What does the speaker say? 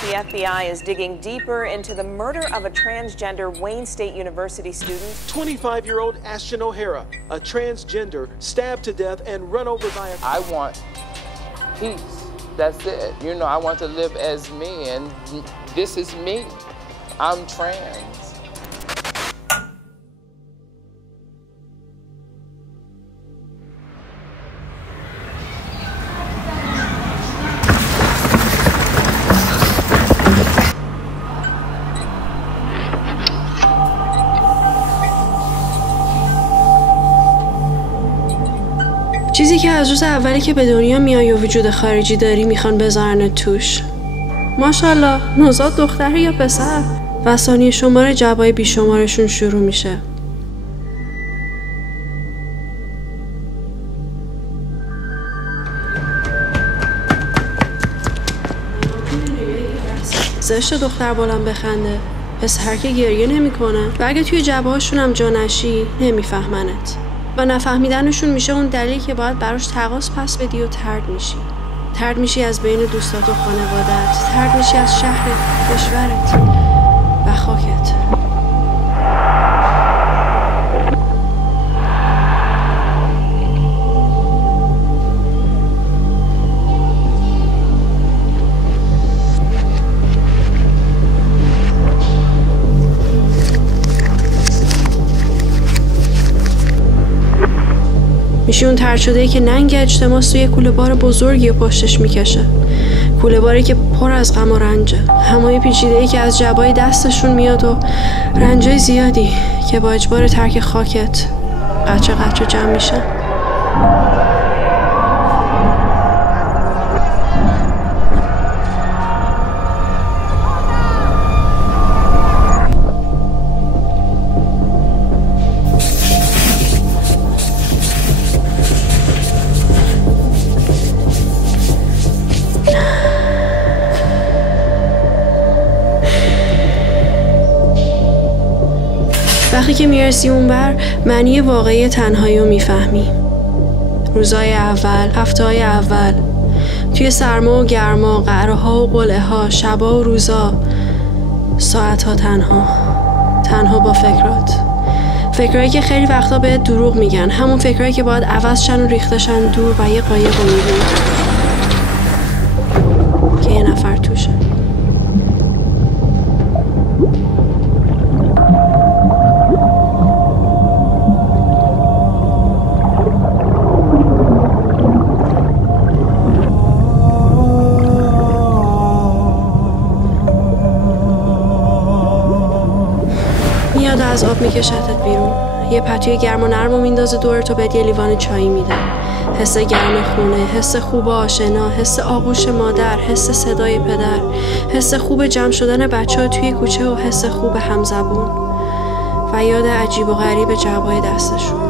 The FBI is digging deeper into the murder of a transgender Wayne State University student. 25-year-old Ashton O'Hara, a transgender, stabbed to death and run over by a... I want peace. That's it. You know, I want to live as me, and this is me. I'm trans. چیزی که از روز اولی که به دنیا میای و وجود خارجی داری میخوان بذارنت توش. ماشاءالله، نوزاد دختر یا پسر؟ و ثانیه شمار جوای بیشمارشون شروع میشه. زشت دختر بالام بخنده، پسر که گریه نمیکنه و اگه توی جبهاشون هم جا نشی نمیفهمنت. و نفهمیدنشون میشه اون دلیلی که باید براش تقاص پس بدی و طرد میشی. طرد میشی از بین دوستات و خانوادت، طرد میشی از شهرت، کشورت و خاکت. میشی اون طرد شده‌ای که ننگ اجتماع توی کوله بار بزرگی و پشتش میکشه. کوله باری که پر از غم و رنجه. همای پیچیده‌ای که از جبای دستشون میاد و رنجای زیادی که با اجبار ترک خاکت قطره قطره جمع میشه. وقتی که میرسی اونور معنی واقعی تنهایی رو میفهمی. روزای اول، هفته‌های اول، توی سرما و گرما، قعرها و قلعه ها، شبا و روزا، ساعتها تنها با فکرات. فکرایی که خیلی وقتا بهت دروغ میگن، همون فکرایی که باید عوض شن و ریختشن دور و یه قایق رو میبینی که یه نفر توشه. میاد از آب میکشتت بیرون، یه پتوی گرم و نرم و میندازه دور تو، بهت یه لیوان چایی میده. حس گرم خونه، حس خوب آشنا، حس آغوش مادر، حس صدای پدر، حس خوب جمع شدن بچه‌ها توی کوچه و حس خوب همزبون و یاد عجیب و غریب جوای دستشون.